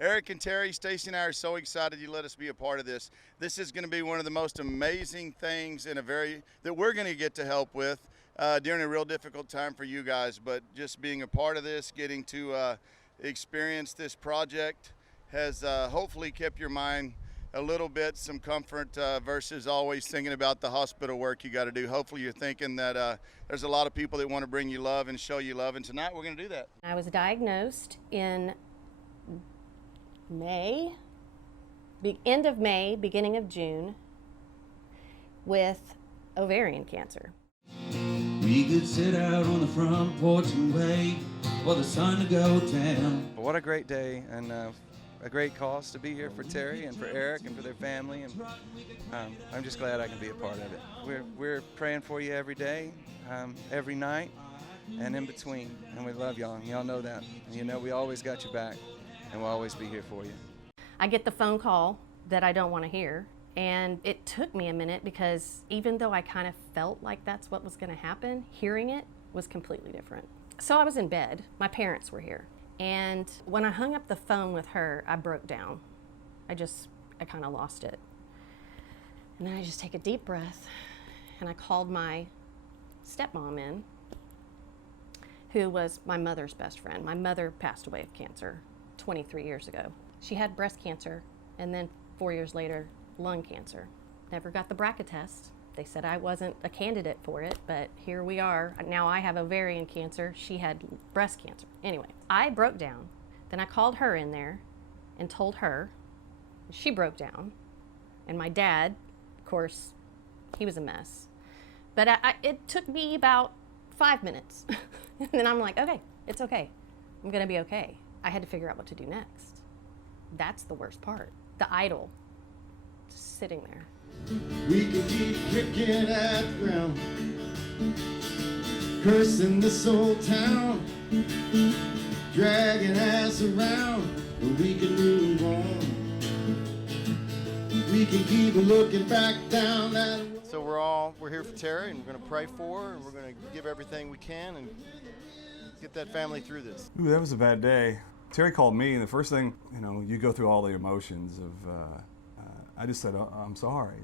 Eric and Terri, Stacy and I are so excited you let us be a part of this. This is going to be one of the most amazing things that we're going to get to help with during a real difficult time for you guys. But just being a part of this, getting to experience this project has hopefully kept your mind a little bit some comfort versus always thinking about the hospital work you got to do. Hopefully you're thinking that there's a lot of people that want to bring you love and show you love, and tonight we're going to do that. I was diagnosed in end of May, beginning of June, with ovarian cancer. We could sit out on the front porch and wait for the sun to go down. What a great day, and a great cause to be here for Terri and for Eric and for their family, and I'm just glad I can be a part of it. We're praying for you every day, every night, and in between, and we love y'all, and y'all know that. And you know we always got your back, and we'll always be here for you. I get the phone call that I don't want to hear, and it took me a minute because even though I kind of felt like that's what was going to happen, hearing it was completely different. So I was in bed, my parents were here. And when I hung up the phone with her, I broke down. I kind of lost it. And then I just take a deep breath, and I called my stepmom in, who was my mother's best friend. My mother passed away of cancer 23 years ago. She had breast cancer, and then 4 years later, lung cancer. Never got the BRCA test. They said I wasn't a candidate for it, but here we are. Now I have ovarian cancer. She had breast cancer. Anyway, I broke down. Then I called her in there and told her. She broke down. And my dad, of course, he was a mess. But it took me about 5 minutes. And then I'm like, okay, it's okay. I'm gonna be okay. I had to figure out what to do next. That's the worst part. The idol, just sitting there. We could keep kicking at the ground, cursing this old town, dragging us around, but we can move on. We can keep looking back down that. So we're here for Terri, and we're going to pray for her, and we're going to give everything we can and get that family through this. Ooh, that was a bad day. Terri called me, and the first thing, you go through all the emotions of. I just said, I'm sorry.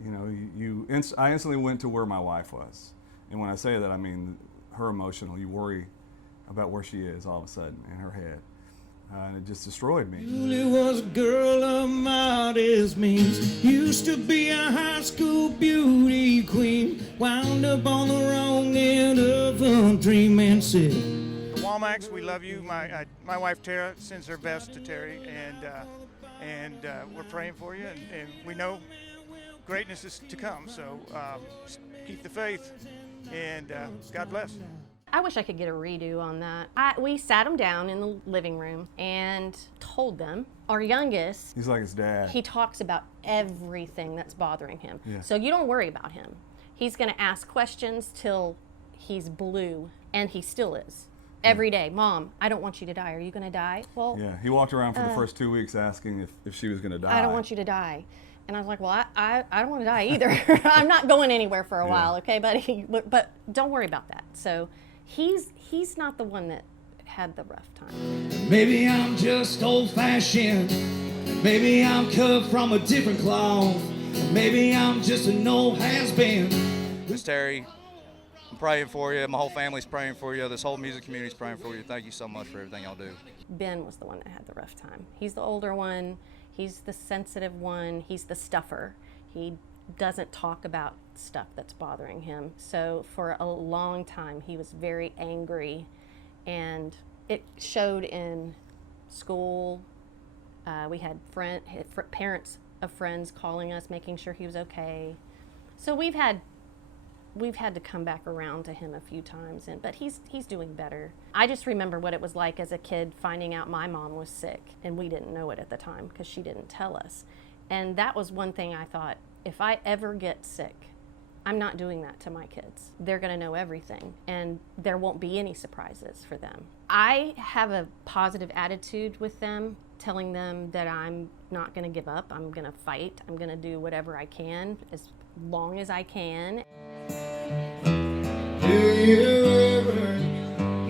I instantly went to where my wife was. And when I say that, I mean her emotional. You worry about where she is all of a sudden in her head. And it just destroyed me. Julie was a girl of modest means. Used to be a high school beauty queen. Wound up on the wrong end of a dream and said, Walmax, we love you. My wife Tara sends her best to Terri, and we're praying for you, and we know greatness is to come, so keep the faith, and God bless. I wish I could get a redo on that. We sat them down in the living room and told them, our youngest, he's like his dad. He talks about everything that's bothering him. Yeah. So you don't worry about him. He's gonna ask questions till he's blue, and he still is. Every day, Mom, I don't want you to die. Are you going to die? Well, yeah, he walked around for the first 2 weeks asking if she was going to die. I don't want you to die. And I was like, well, I don't want to die either. I'm not going anywhere for a while, okay, buddy? But don't worry about that. So he's not the one that had the rough time. maybe I'm just old-fashioned. Maybe I'm cut from a different cloth. Maybe I'm just an old has-been. Miss Terri, I'm praying for you. My whole family's praying for you. This whole music community's praying for you. Thank you so much for everything y'all do. Ben was the one that had the rough time. He's the older one. He's the sensitive one. He's the stuffer. He doesn't talk about stuff that's bothering him. So for a long time, he was very angry, and it showed in school. We had parents of friends calling us, making sure he was okay. So we've had to come back around to him a few times, but he's doing better. I just remember what it was like as a kid finding out my mom was sick, and we didn't know it at the time because she didn't tell us. And that was one thing I thought, if I ever get sick, I'm not doing that to my kids. They're gonna know everything, and there won't be any surprises for them. I have a positive attitude with them, telling them that I'm not gonna give up, I'm gonna fight, I'm gonna do whatever I can as long as I can. Do you ever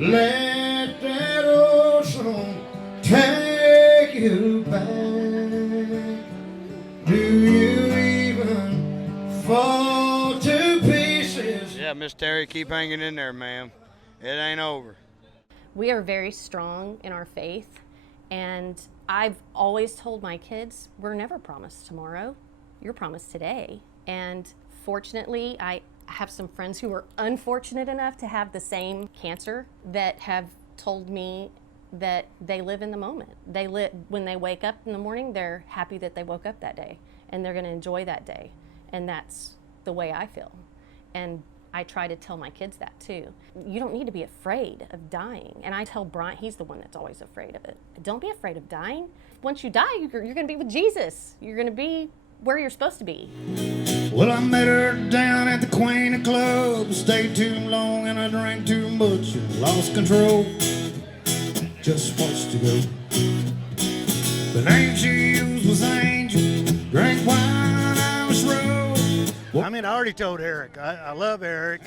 let that old song take you back? Yeah, Miss Terry, keep hanging in there, ma'am. It ain't over. We are very strong in our faith, and I've always told my kids, we're never promised tomorrow. You're promised today. And fortunately, I have some friends who were unfortunate enough to have the same cancer that have told me that they live in the moment. When they wake up in the morning, they're happy that they woke up that day, and they're going to enjoy that day. And that's the way I feel. And I try to tell my kids that too. You don't need to be afraid of dying. And I tell Brian, he's the one that's always afraid of it. Don't be afraid of dying. Once you die, you're going to be with Jesus. You're going to be where you're supposed to be. Well, I met her down at the Queen Club. Stayed too long and I drank too much and lost control. Just watched to go. The name she used was Angel. Drank wine, I was road. I mean, I already told Eric. I love Eric,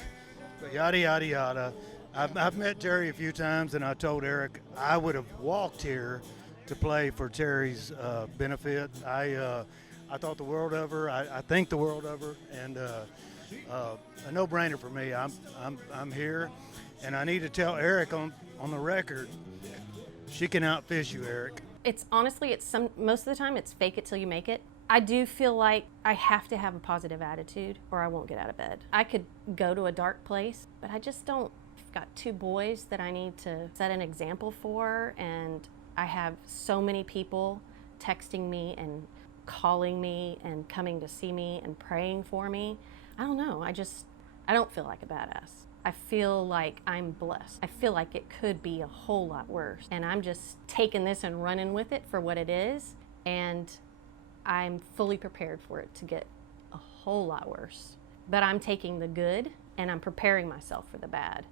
but yada, yada, yada. I've met Terry a few times, and I told Eric I would have walked here to play for Terry's benefit. I thought the world of her. I think the world of her, and a no-brainer for me. I'm here, and I need to tell Eric on the record, she can outfish you, Eric. It's honestly, most of the time it's fake it till you make it. I do feel like I have to have a positive attitude or I won't get out of bed. I could go to a dark place, but I just don't. I've got 2 boys that I need to set an example for, and I have so many people texting me and calling me and coming to see me and praying for me. I don't know, I don't feel like a badass. I feel like I'm blessed. I feel like it could be a whole lot worse. And I'm just taking this and running with it for what it is. And I'm fully prepared for it to get a whole lot worse. But I'm taking the good and I'm preparing myself for the bad.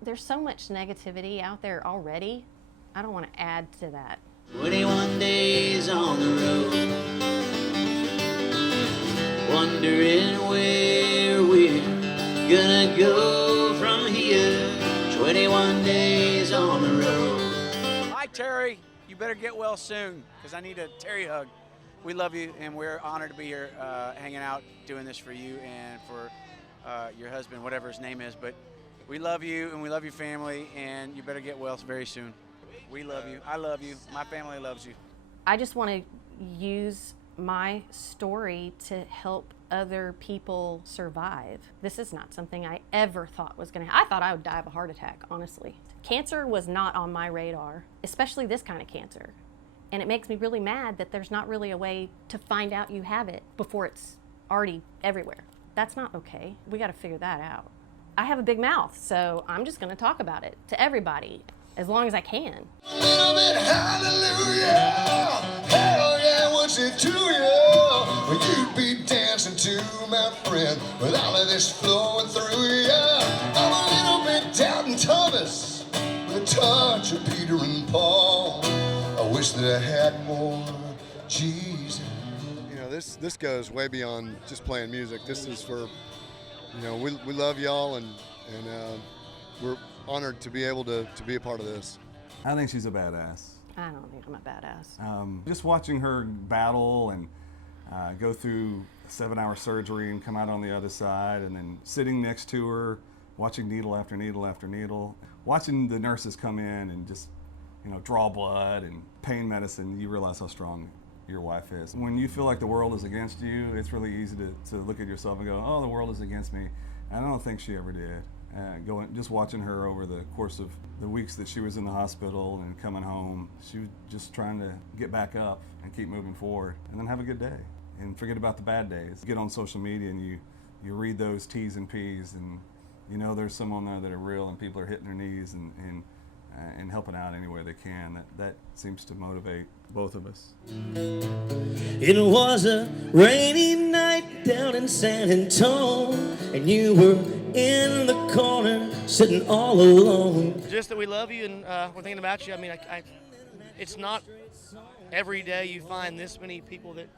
There's so much negativity out there already. I don't want to add to that. 21 days on the road, wondering where we're gonna go from here. 21 days on the road. Hi, Terry. You better get well soon, because I need a Terry hug. We love you, and we're honored to be here hanging out, doing this for you and for your husband, whatever his name is. But we love you, and we love your family, and you better get well very soon. We love you. I love you. My family loves you. I just want to use my story to help other people survive. This is not something I ever thought was going to happen. I thought I would die of a heart attack, honestly. Cancer was not on my radar, especially this kind of cancer. And it makes me really mad that there's not really a way to find out you have it before it's already everywhere. That's not okay. We got to figure that out. I have a big mouth, so I'm just going to talk about it to everybody as long as I can. A little bit hallelujah, hell yeah, what's it to you? Well, you'd be dancing to my friend with all of this flowing through you. I'm a little bit doubting Thomas with a touch of Peter and Paul. I wish that I had more Jesus. You know, this goes way beyond just playing music. This is for, you know, we love y'all, and we're honored to be able to be a part of this. I think she's a badass. I don't think I'm a badass. Just watching her battle and go through a 7-hour surgery and come out on the other side, and then sitting next to her, watching needle after needle after needle, watching the nurses come in and just, you know, draw blood and pain medicine, you realize how strong your wife is. When you feel like the world is against you, it's really easy to look at yourself and go, oh, the world is against me. And I don't think she ever did. Just watching her over the course of the weeks that she was in the hospital and coming home, she was just trying to get back up and keep moving forward and then have a good day and forget about the bad days. Get on social media and you read those T's and P's, and you know there's some on there that are real and people are hitting their knees and helping out any way they can. That seems to motivate both of us. It was a rainy night down in San Antonio, and you were in the corner sitting all alone. Just that we love you and we're thinking about you. I mean, it's not every day you find this many people that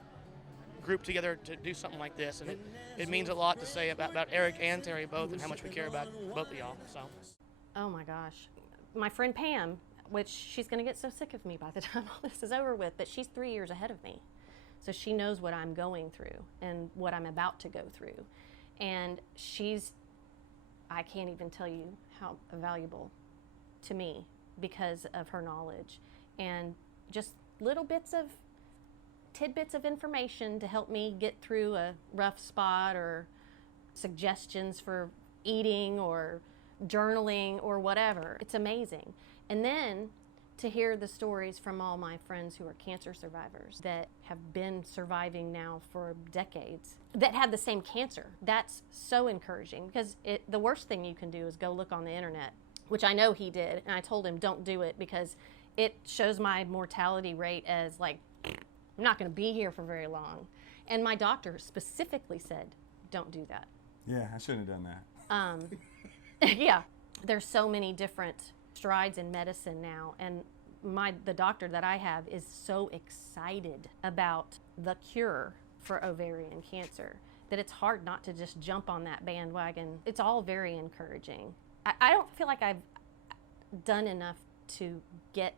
group together to do something like this, and it means a lot to say about Eric and Terry both and how much we care about both of y'all. So. Oh my gosh. My friend Pam, which she's going to get so sick of me by the time all this is over with, but she's 3 years ahead of me. So she knows what I'm going through and what I'm about to go through. And she's I can't even tell you how valuable to me because of her knowledge and just little tidbits of information to help me get through a rough spot, or suggestions for eating or journaling or whatever. It's amazing. And then to hear the stories from all my friends who are cancer survivors that have been surviving now for decades, that had the same cancer. That's so encouraging, because the worst thing you can do is go look on the internet, which I know he did, and I told him don't do it because it shows my mortality rate as like, I'm not gonna be here for very long. And my doctor specifically said, don't do that. Yeah, I shouldn't have done that. Yeah, there's so many different strides in medicine now, and the doctor that I have is so excited about the cure for ovarian cancer that it's hard not to just jump on that bandwagon. It's all very encouraging. I don't feel like I've done enough to get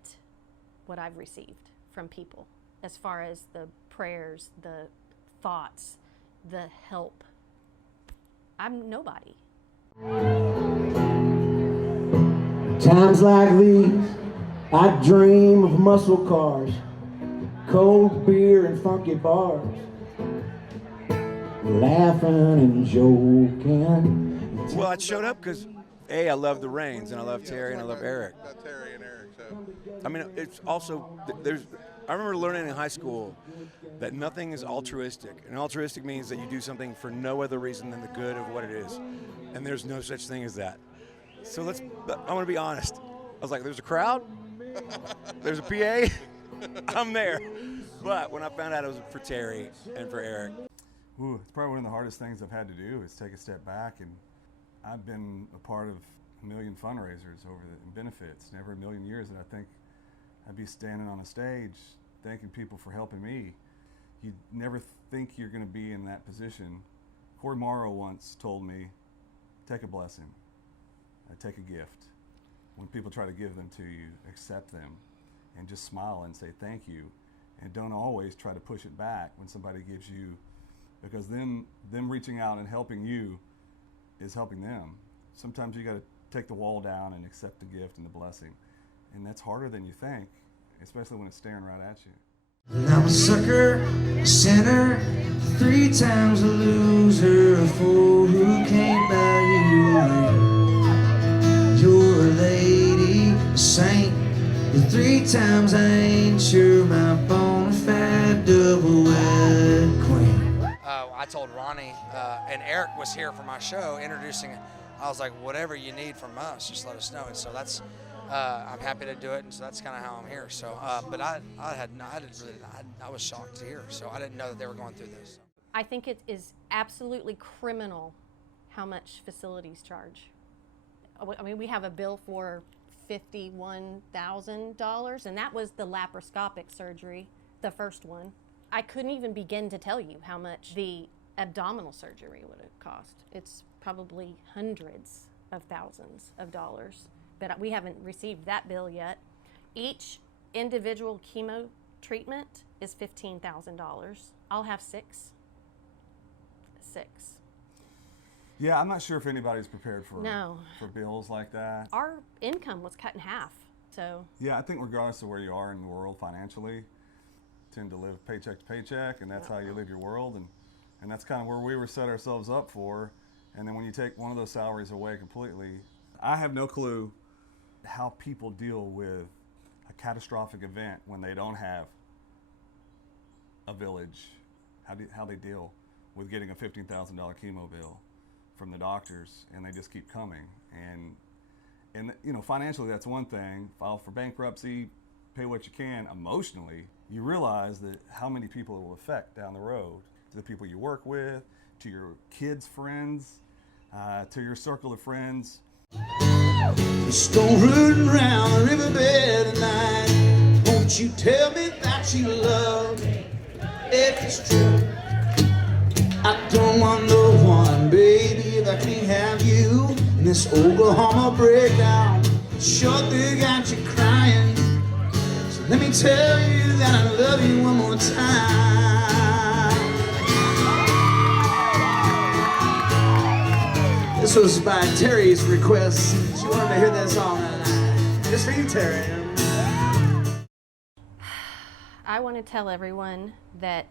what I've received from people, as far as the prayers, the thoughts, the help. I'm nobody. Times like these, I dream of muscle cars, cold beer and funky bars, laughing and joking. Well, I showed up because, A, I love the Rains, and I love Terry, and I love Eric. Terry and Eric. So. I mean, it's also, I remember learning in high school that nothing is altruistic. And altruistic means that you do something for no other reason than the good of what it is. And there's no such thing as that. So I want to be honest. I was like, there's a crowd, there's a PA, I'm there. But when I found out it was for Terry and for Eric. Ooh, it's probably one of the hardest things I've had to do is take a step back. And I've been a part of a million fundraisers and benefits. Never a million years that I think I'd be standing on a stage thanking people for helping me. You never think you're going to be in that position. Corey Morrow once told me, take a blessing, take a gift. When people try to give them to you, accept them and just smile and say thank you. And don't always try to push it back when somebody gives you, because them reaching out and helping you is helping them. Sometimes you got to take the wall down and accept the gift and the blessing. And that's harder than you think, especially when it's staring right at you. I'm a sucker, a sinner, 3 times a loser, a fool who can't buy you. You're a lady, a saint, but 3 times I ain't sure my bona fide double-wide queen. I told Ronnie, and Eric was here for my show, introducing. I was like, whatever you need from us, just let us know. And so that's, I'm happy to do it, and so that's kind of how I'm here. So, but I was shocked to hear. So I didn't know that they were going through this. I think it is absolutely criminal how much facilities charge. I mean, we have a bill for $51,000, and that was the laparoscopic surgery, the first one. I couldn't even begin to tell you how much the abdominal surgery would have cost. It's probably hundreds of thousands of dollars, but we haven't received that bill yet. Each individual chemo treatment is $15,000. I'll have 6. Yeah, I'm not sure if anybody's prepared for bills like that. Our income was cut in half, so. Yeah, I think regardless of where you are in the world financially, tend to live paycheck to paycheck, and that's how you live your world, and that's kind of where we were set ourselves up for. And then when you take one of those salaries away completely, I have no clue how people deal with a catastrophic event when they don't have a village, how they deal with getting a $15,000 chemo bill from the doctors, and they just keep coming. And you know, financially that's one thing, file for bankruptcy, pay what you can. Emotionally, you realize that how many people it will affect down the road, to the people you work with, to your kids' friends, to your circle of friends. Just go rooting around the riverbed at night. Won't you tell me that you love me if it's true? I don't want no one, baby, if I can't have you. In this Oklahoma breakdown, sure they got you crying. So let me tell you that I love you one more time. This was by Terry's request. She wanted to hear that song tonight. Just for you, Terry. I want to tell everyone that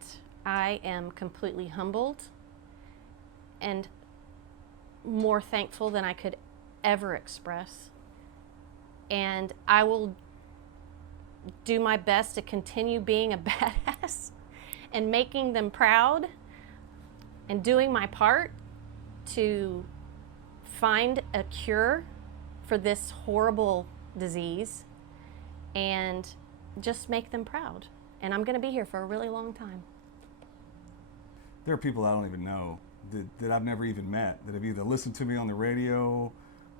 I am completely humbled and more thankful than I could ever express. And I will do my best to continue being a badass and making them proud and doing my part to find a cure for this horrible disease and just make them proud. And I'm going to be here for a really long time. There are people I don't even know that I've never even met, that have either listened to me on the radio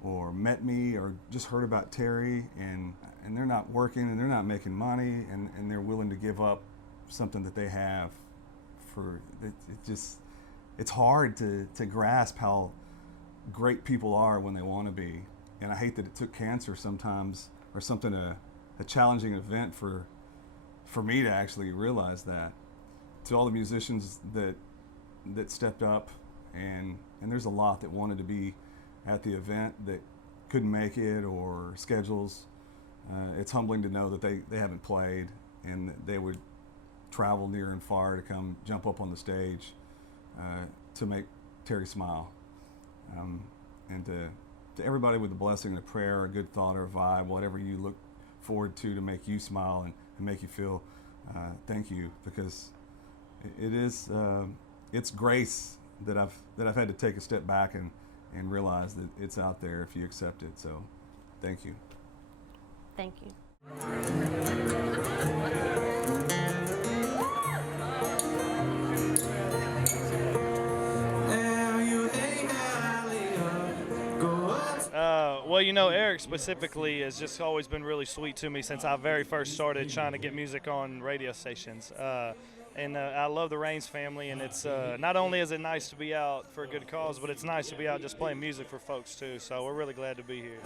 or met me or just heard about Terri, and they're not working and they're not making money, and they're willing to give up something that they have for it's hard to grasp how great people are when they want to be. And I hate that it took cancer sometimes or something, a challenging event for me to actually realize that. To all the musicians that stepped up, and there's a lot that wanted to be at the event that couldn't make it, or schedules. It's humbling to know that they haven't played and that they would travel near and far to come jump up on the stage to make Terri smile. And to everybody with a blessing and a prayer, a good thought or a vibe, whatever you look forward to make you smile and make you feel, thank you, because it's grace that I've had to take a step back and realize that it's out there if you accept it. So thank you. Thank you. Well, you know, Eric specifically has just always been really sweet to me since I very first started trying to get music on radio stations. And I love the Raines family, and it's not only is it nice to be out for a good cause, but it's nice to be out just playing music for folks too. So we're really glad to be here.